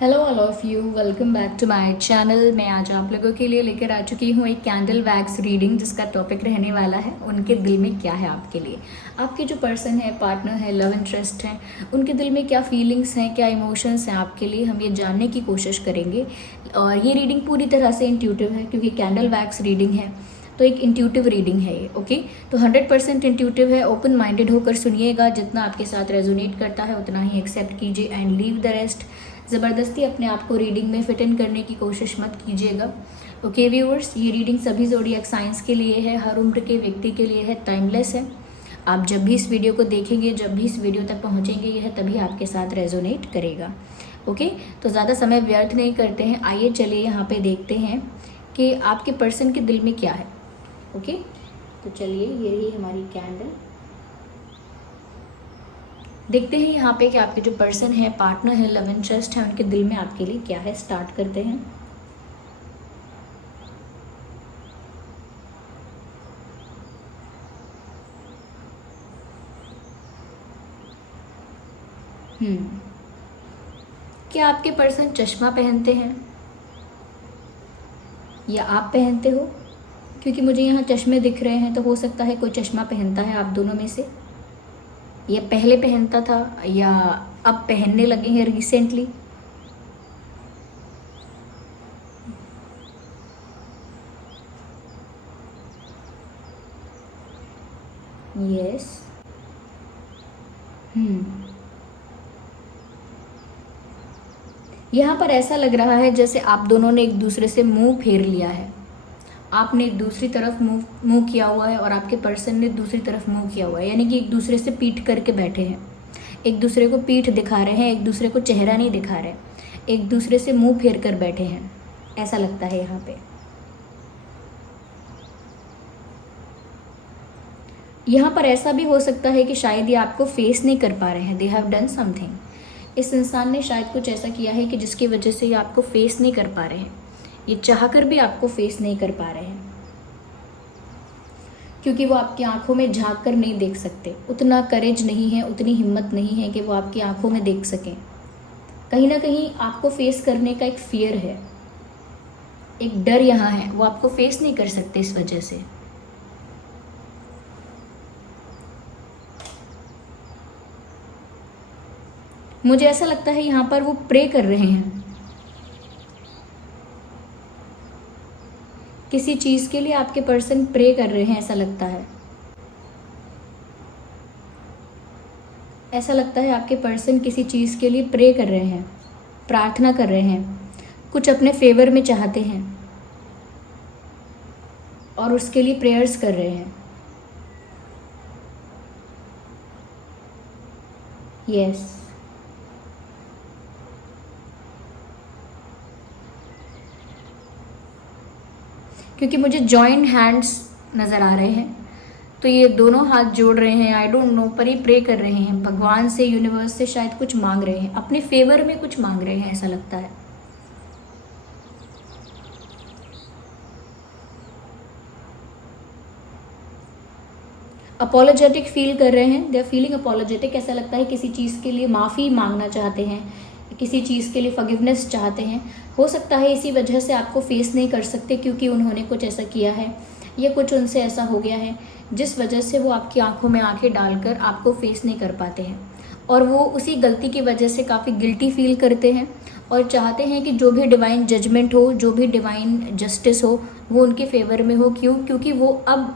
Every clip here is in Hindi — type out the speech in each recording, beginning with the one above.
Hello all of you, welcome back to my channel. मैं आज आप लोगों के लिए लेकर आ चुकी हूँ एक कैंडल वैक्स रीडिंग, जिसका टॉपिक रहने वाला है उनके दिल में क्या है आपके लिए। आपके जो पर्सन है, पार्टनर है, लव इंटरेस्ट है, उनके दिल में क्या फीलिंग्स हैं, क्या इमोशंस हैं आपके लिए, हम ये जानने की कोशिश करेंगे। और ये रीडिंग पूरी तरह से इंट्यूटिव है, क्योंकि कैंडल वैक्स रीडिंग है तो एक इंट्यूटिव रीडिंग है ये। ओके, तो 100% इंट्यूटिव है। ओपन माइंडेड होकर सुनिएगा, जितना आपके साथ रेजोनेट करता है उतना ही एक्सेप्ट कीजिए एंड लीव द रेस्ट। ज़बरदस्ती अपने आप को रीडिंग में फिट इन करने की कोशिश मत कीजिएगा। ओके व्यूअर्स, ये रीडिंग सभी ज़ोडिएक साइंस के लिए है, हर उम्र के व्यक्ति के लिए है, टाइमलेस है। आप जब भी इस वीडियो को देखेंगे, जब भी इस वीडियो तक पहुँचेंगे, यह तभी आपके साथ रेजोनेट करेगा। ओके, तो ज़्यादा समय व्यर्थ नहीं करते हैं, आइए चलिए यहाँ पे देखते हैं कि आपके पर्सन के दिल में क्या है। ओके, तो चलिए ये रही हमारी कैंडल। देखते हैं यहाँ पे कि आपके जो पर्सन है, पार्टनर है, लव इंटरेस्ट है, उनके दिल में आपके लिए क्या है। स्टार्ट करते हैं। क्या आपके पर्सन चश्मा पहनते हैं या आप पहनते हो? क्योंकि मुझे यहाँ चश्मे दिख रहे हैं, तो हो सकता है कोई चश्मा पहनता है आप दोनों में से, या पहले पहनता था या अब पहनने लगे हैं रिसेंटली। यस। यहाँ पर ऐसा लग रहा है जैसे आप दोनों ने एक दूसरे से मुंह फेर लिया है। आपने दूसरी तरफ मुंह किया हुआ है और आपके पर्सन ने दूसरी तरफ मुंह किया हुआ है, यानी कि एक दूसरे से पीठ करके बैठे हैं, एक दूसरे को पीठ दिखा रहे हैं, एक दूसरे को चेहरा नहीं दिखा रहे, एक दूसरे से मुंह फेर कर बैठे हैं, ऐसा लगता है यहाँ पे। यहाँ पर ऐसा भी हो सकता है कि शायद ये आपको फेस नहीं कर पा रहे हैं, दे हैव डन समथिंग। इस इंसान ने शायद कुछ ऐसा किया है कि जिसकी वजह से ये आपको फेस नहीं कर पा रहे हैं, ये चाहकर भी आपको फेस नहीं कर पा रहे हैं, क्योंकि वो आपकी आंखों में झांक कर नहीं देख सकते। उतना करेज नहीं है, उतनी हिम्मत नहीं है कि वो आपकी आंखों में देख सकें। कहीं ना कहीं आपको फेस करने का एक फियर है, एक डर यहाँ है, वो आपको फेस नहीं कर सकते इस वजह से। मुझे ऐसा लगता है यहाँ पर वो प्रे कर रहे हैं किसी चीज़ के लिए, आपके पर्सन प्रे कर रहे हैं, ऐसा लगता है। ऐसा लगता है आपके पर्सन किसी चीज़ के लिए प्रे कर रहे हैं, प्रार्थना कर रहे हैं, कुछ अपने फेवर में चाहते हैं और उसके लिए प्रेयर्स कर रहे हैं। यस। क्योंकि मुझे जॉइंट हैंड्स नज़र आ रहे हैं, तो ये दोनों हाथ जोड़ रहे हैं, आई डोंट नो, पर ये प्रे कर रहे हैं भगवान से, यूनिवर्स से, शायद कुछ मांग रहे हैं, अपने फेवर में कुछ मांग रहे हैं, ऐसा लगता है। अपोलोजेटिक फील कर रहे हैं, दे आर फीलिंग अपोलोजेटिक। ऐसा लगता है किसी चीज़ के लिए माफ़ी मांगना चाहते हैं, किसी चीज़ के लिए फॉरगिवनेस चाहते हैं। हो सकता है इसी वजह से आपको फेस नहीं कर सकते, क्योंकि उन्होंने कुछ ऐसा किया है या कुछ उनसे ऐसा हो गया है जिस वजह से वो आपकी आंखों में आंखें डालकर आपको फेस नहीं कर पाते हैं, और वो उसी गलती की वजह से काफ़ी गिल्टी फील करते हैं और चाहते हैं कि जो भी डिवाइन जजमेंट हो, जो भी डिवाइन जस्टिस हो, वो उनके फेवर में हो। क्यों? क्योंकि वो अब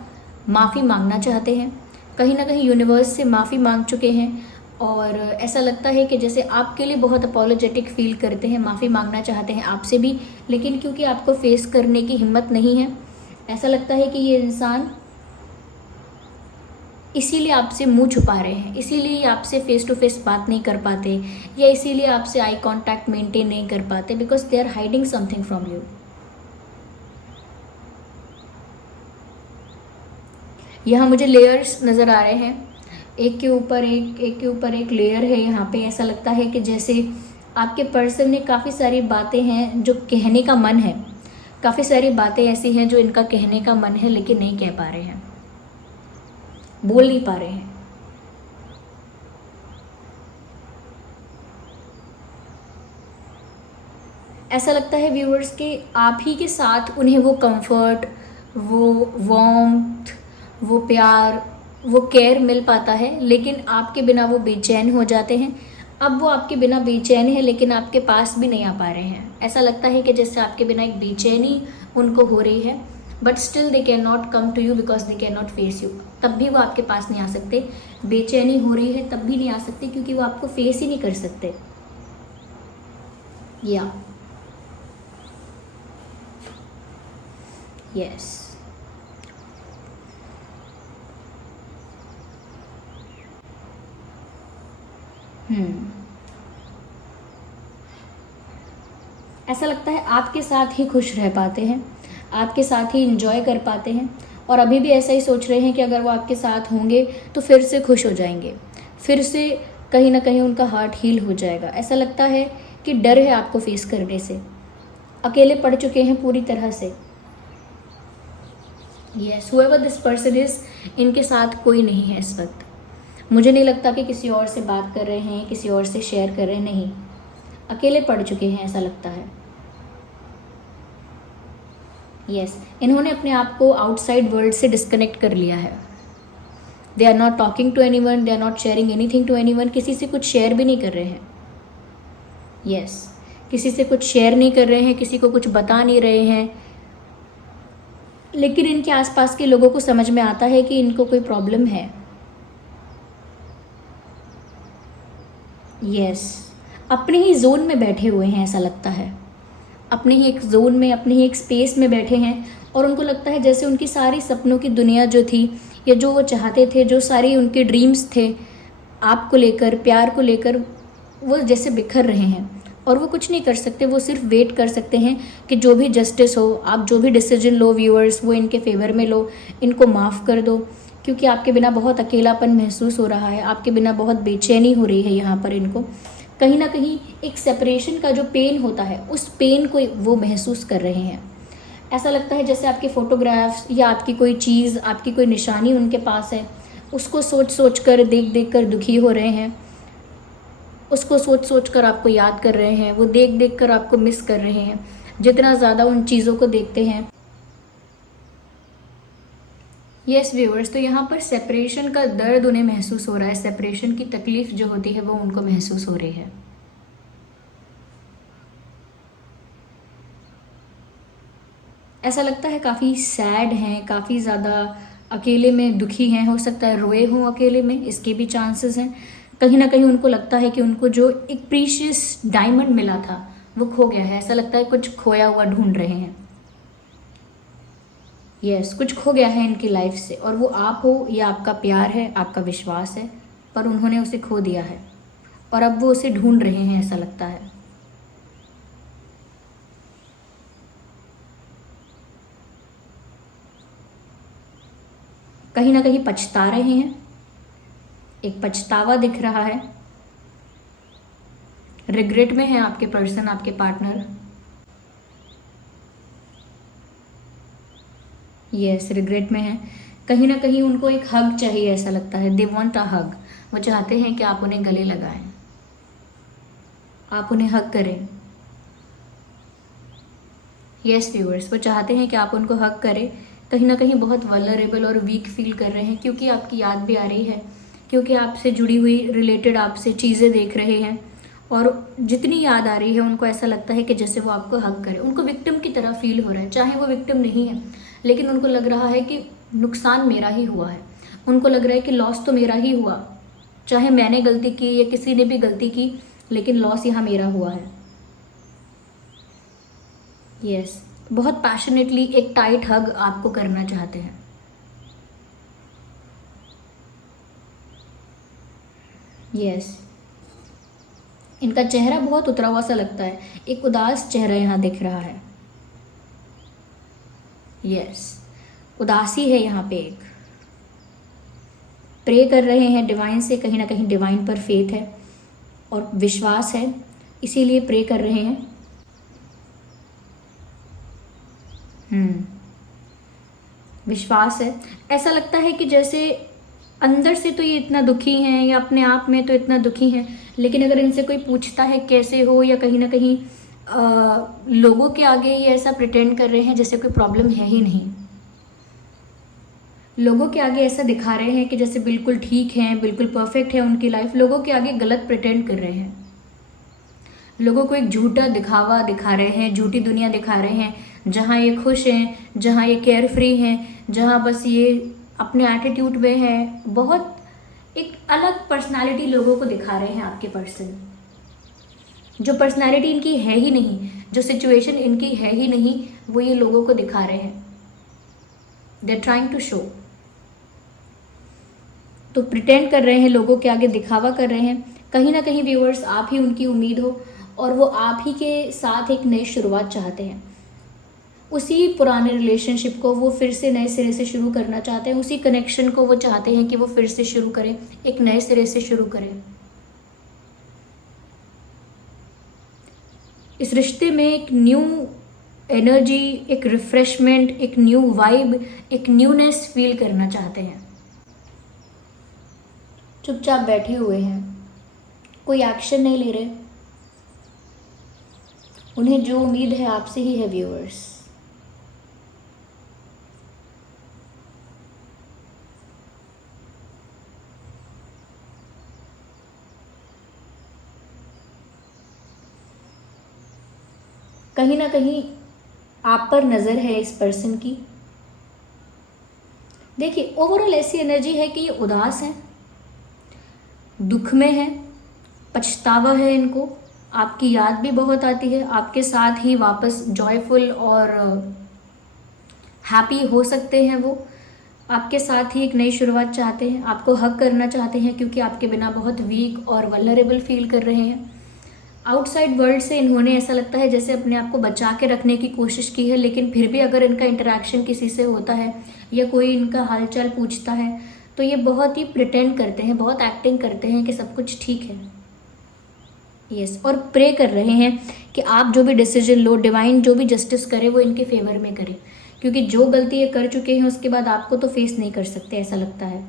माफ़ी मांगना चाहते हैं, कहीं ना कहीं यूनिवर्स से माफ़ी मांग चुके हैं, और ऐसा लगता है कि जैसे आपके लिए बहुत अपोलोजेटिक फील करते हैं, माफ़ी मांगना चाहते हैं आपसे भी, लेकिन क्योंकि आपको फेस करने की हिम्मत नहीं है, ऐसा लगता है कि ये इंसान इसीलिए आपसे मुंह छुपा रहे हैं, इसीलिए आपसे फेस टू फेस बात नहीं कर पाते, या इसीलिए आपसे आई कांटेक्ट मेंटेन नहीं कर पाते, because they are hiding something from you. यहाँ मुझे लेयर्स नज़र आ रहे हैं, एक के ऊपर एक, एक के ऊपर एक लेयर है यहाँ पे। ऐसा लगता है कि जैसे आपके पर्सन ने काफ़ी सारी बातें हैं जो कहने का मन है, काफ़ी सारी बातें ऐसी हैं जो इनका कहने का मन है लेकिन नहीं कह पा रहे हैं, बोल नहीं पा रहे हैं। ऐसा लगता है व्यूअर्स कि आप ही के साथ उन्हें वो कंफर्ट, वो वार्मथ, वो प्यार, वो केयर मिल पाता है, लेकिन आपके बिना वो बेचैन हो जाते हैं। अब वो आपके बिना बेचैन है लेकिन आपके पास भी नहीं आ पा रहे हैं। ऐसा लगता है कि जैसे आपके बिना एक बेचैनी उनको हो रही है, but still they can not come to you because they can not face you. तब भी वो आपके पास नहीं आ सकते। बेचैनी हो रही है तब भी नहीं आ सकते क्योंकि वो आपको फेस ही नहीं कर सकते। या यस, ऐसा लगता है आपके साथ ही खुश रह पाते हैं, आपके साथ ही इंजॉय कर पाते हैं, और अभी भी ऐसा ही सोच रहे हैं कि अगर वो आपके साथ होंगे तो फिर से खुश हो जाएंगे, फिर से कहीं ना कहीं उनका हार्ट हील हो जाएगा। ऐसा लगता है कि डर है आपको फेस करने से, अकेले पड़ चुके हैं पूरी तरह से। Yes, whoever this person is, इनके साथ कोई नहीं है इस वक्त। मुझे नहीं लगता कि किसी और से बात कर रहे हैं, किसी और से शेयर कर रहे हैं, नहीं, अकेले पड़ चुके हैं ऐसा लगता है। यस, इन्होंने अपने आप को आउटसाइड वर्ल्ड से डिस्कनेक्ट कर लिया है। They are not talking to anyone, they are not sharing anything to anyone, किसी से कुछ शेयर भी नहीं कर रहे हैं। यस, किसी से कुछ शेयर नहीं कर रहे हैं, किसी को कुछ बता नहीं रहे हैं, लेकिन इनके आसपास के लोगों को समझ में आता है कि इनको कोई प्रॉब्लम है। यस, अपने ही जोन में बैठे हुए हैं, ऐसा लगता है अपने ही एक जोन में, अपने ही एक स्पेस में बैठे हैं, और उनको लगता है जैसे उनकी सारी सपनों की दुनिया जो थी, या जो वो चाहते थे, जो सारी उनके ड्रीम्स थे आपको लेकर, प्यार को लेकर, वो जैसे बिखर रहे हैं और वो कुछ नहीं कर सकते। वो सिर्फ वेट कर सकते हैं कि जो भी जस्टिस हो, आप जो भी डिसीजन लो व्यूअर्स, वो इनके फेवर में लो, इनको माफ़ कर दो, क्योंकि आपके बिना बहुत अकेलापन महसूस हो रहा है, आपके बिना बहुत बेचैनी हो रही है। यहाँ पर इनको कहीं ना कहीं एक सेपरेशन का जो पेन होता है, उस पेन को वो महसूस कर रहे हैं। ऐसा लगता है जैसे आपके फ़ोटोग्राफ्स या आपकी कोई चीज़, आपकी कोई निशानी उनके पास है, उसको सोच सोच कर, देख देख कर दुखी हो रहे हैं, उसको सोच सोच कर आपको याद कर रहे हैं, वो देख देख कर आपको मिस कर रहे हैं। जितना ज़्यादा उन चीज़ों को देखते हैं। यस व्यूअर्स, तो यहाँ पर सेपरेशन का दर्द उन्हें महसूस हो रहा है, सेपरेशन की तकलीफ जो होती है वो उनको महसूस हो रही है। ऐसा लगता है काफ़ी सैड हैं, काफ़ी ज़्यादा अकेले में दुखी हैं, हो सकता है रोए हों अकेले में, इसके भी चांसेस हैं। कहीं ना कहीं उनको लगता है कि उनको जो एक प्रीशियस डायमंड मिला था वो खो गया है। ऐसा लगता है कुछ खोया हुआ ढूंढ रहे हैं। यस, कुछ खो गया है इनकी लाइफ से, और वो आप हो या आपका प्यार है, आपका विश्वास है, पर उन्होंने उसे खो दिया है और अब वो उसे ढूंढ रहे हैं, ऐसा लगता है। कहीं ना कहीं पछता रहे हैं, एक पछतावा दिख रहा है, रिग्रेट में है आपके पर्सन, आपके पार्टनर। यस, रिग्रेट में है। कहीं ना कहीं उनको एक हग चाहिए, ऐसा लगता है, दे वांट अ हग। वो चाहते हैं कि आप उन्हें गले लगाएं, आप उन्हें हग करें। यस व्यूअर्स, वो चाहते हैं कि आप उनको हग करें। कहीं ना कहीं बहुत वल्नरेबल और वीक फील कर रहे हैं, क्योंकि आपकी याद भी आ रही है, क्योंकि आपसे जुड़ी हुई, रिलेटेड आपसे चीज़ें देख रहे हैं, और जितनी याद आ रही है उनको ऐसा लगता है कि जैसे वो आपको हग करे। उनको विक्टिम की तरह फील हो रहा है, चाहे वो विक्टिम नहीं है, लेकिन उनको लग रहा है कि नुकसान मेरा ही हुआ है। उनको लग रहा है कि लॉस तो मेरा ही हुआ, चाहे मैंने गलती की या किसी ने भी गलती की, लेकिन लॉस यहाँ मेरा हुआ है। यस, बहुत पैशनेटली एक टाइट हग आपको करना चाहते हैं। यस, इनका चेहरा बहुत उतरा हुआ सा लगता है, एक उदास चेहरा यहाँ दिख रहा है। यस, उदासी है यहाँ पे। एक प्रे कर रहे हैं डिवाइन से, कहीं ना कहीं डिवाइन पर फेथ है और विश्वास है, इसीलिए प्रे कर रहे हैं। विश्वास है। ऐसा लगता है कि जैसे अंदर से तो ये इतना दुखी हैं, या अपने आप में तो इतना दुखी हैं, लेकिन अगर इनसे कोई पूछता है कैसे हो, या कहीं ना कहीं लोगों के आगे ये ऐसा प्रिटेंड कर रहे हैं जैसे कोई प्रॉब्लम है ही नहीं। लोगों के आगे ऐसा दिखा रहे हैं कि जैसे बिल्कुल ठीक है, बिल्कुल परफेक्ट है उनकी लाइफ। लोगों के आगे गलत प्रिटेंड कर रहे हैं। लोगों को एक झूठा दिखावा दिखा रहे हैं, झूठी दुनिया दिखा रहे हैं, जहाँ ये खुश हैं, जहाँ ये केयर फ्री हैं, जहाँ बस ये अपने एटीट्यूड में है। बहुत एक अलग पर्सनालिटी लोगों को दिखा रहे हैं आपके पर्सन। जो पर्सनालिटी इनकी है ही नहीं, जो सिचुएशन इनकी है ही नहीं, वो ये लोगों को दिखा रहे हैं। They are trying to show. तो प्रिटेंड कर रहे हैं, लोगों के आगे दिखावा कर रहे हैं। कहीं ना कहीं व्यूअर्स आप ही उनकी उम्मीद हो और वो आप ही के साथ एक नई शुरुआत चाहते हैं। उसी पुराने रिलेशनशिप को वो फिर से नए सिरे से शुरू करना चाहते हैं। उसी कनेक्शन को वो चाहते हैं कि वो फिर से शुरू करें, एक नए सिरे से शुरू करें। इस रिश्ते में एक न्यू एनर्जी, एक रिफ्रेशमेंट, एक न्यू वाइब, एक न्यूनेस फील करना चाहते हैं। चुपचाप बैठे हुए हैं, कोई एक्शन नहीं ले रहे। उन्हें जो उम्मीद है आपसे ही है व्यूअर्स। कहीं ना कहीं आप पर नजर है इस पर्सन की। देखिए, ओवरऑल ऐसी एनर्जी है कि ये उदास है, दुख में है, पछतावा है इनको। आपकी याद भी बहुत आती है। आपके साथ ही वापस जॉयफुल और हैप्पी हो सकते हैं वो। आपके साथ ही एक नई शुरुआत चाहते हैं, आपको हक करना चाहते हैं, क्योंकि आपके बिना बहुत वीक और वल्नरेबल फील कर रहे हैं। आउटसाइड वर्ल्ड से इन्होंने ऐसा लगता है जैसे अपने आप को बचा के रखने की कोशिश की है, लेकिन फिर भी अगर इनका इंटरेक्शन किसी से होता है या कोई इनका हालचाल पूछता है तो ये बहुत ही प्रिटेंड करते हैं, बहुत एक्टिंग करते हैं कि सब कुछ ठीक है। यस, और प्रे कर रहे हैं कि आप जो भी डिसीजन लो, डिवाइन जो भी जस्टिस करे वो इनके फेवर में करे, क्योंकि जो गलती ये कर चुके हैं उसके बाद आपको तो फेस नहीं कर सकते, ऐसा लगता है।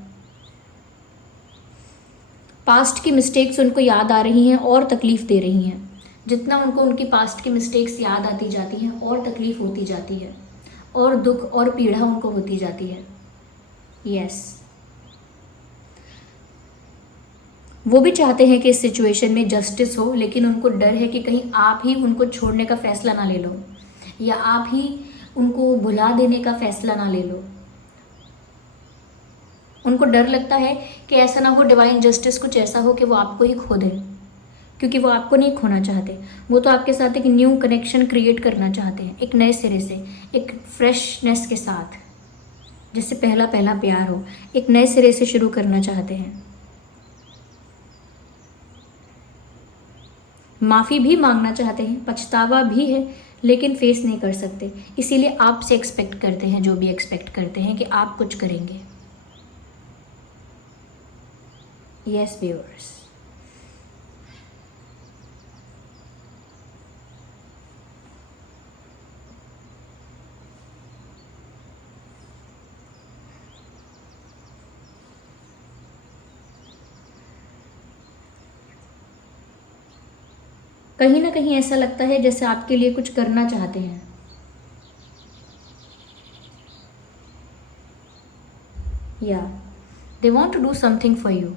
पास्ट की मिस्टेक्स उनको याद आ रही हैं और तकलीफ दे रही हैं। जितना उनको उनकी पास्ट की मिस्टेक्स याद आती जाती हैं और तकलीफ होती जाती है, और दुख और पीड़ा उनको होती जाती है। यस, वो भी चाहते हैं कि इस सिचुएशन में जस्टिस हो, लेकिन उनको डर है कि कहीं आप ही उनको छोड़ने का फैसला ना ले लो, या आप ही उनको भुला देने का फैसला ना ले लो। उनको डर लगता है कि ऐसा ना हो, डिवाइन जस्टिस कुछ ऐसा हो कि वो आपको ही खो दें, क्योंकि वो आपको नहीं खोना चाहते। वो तो आपके साथ एक न्यू कनेक्शन क्रिएट करना चाहते हैं, एक नए सिरे से, एक फ्रेशनेस के साथ, जिससे पहला पहला प्यार हो। एक नए सिरे से शुरू करना चाहते हैं। माफ़ी भी मांगना चाहते हैं, पछतावा भी है, लेकिन फेस नहीं कर सकते। इसीलिए आपसे एक्सपेक्ट करते हैं, जो भी एक्सपेक्ट करते हैं कि आप कुछ करेंगे। यस व्यूअर्स, कहीं ना कहीं ऐसा लगता है जैसे आपके लिए कुछ करना चाहते हैं। या they want to do something for you.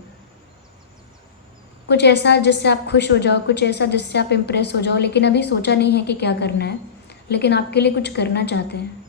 कुछ ऐसा जिससे आप खुश हो जाओ, कुछ ऐसा जिससे आप इम्प्रेस हो जाओ, लेकिन अभी सोचा नहीं है कि क्या करना है, लेकिन आपके लिए कुछ करना चाहते हैं।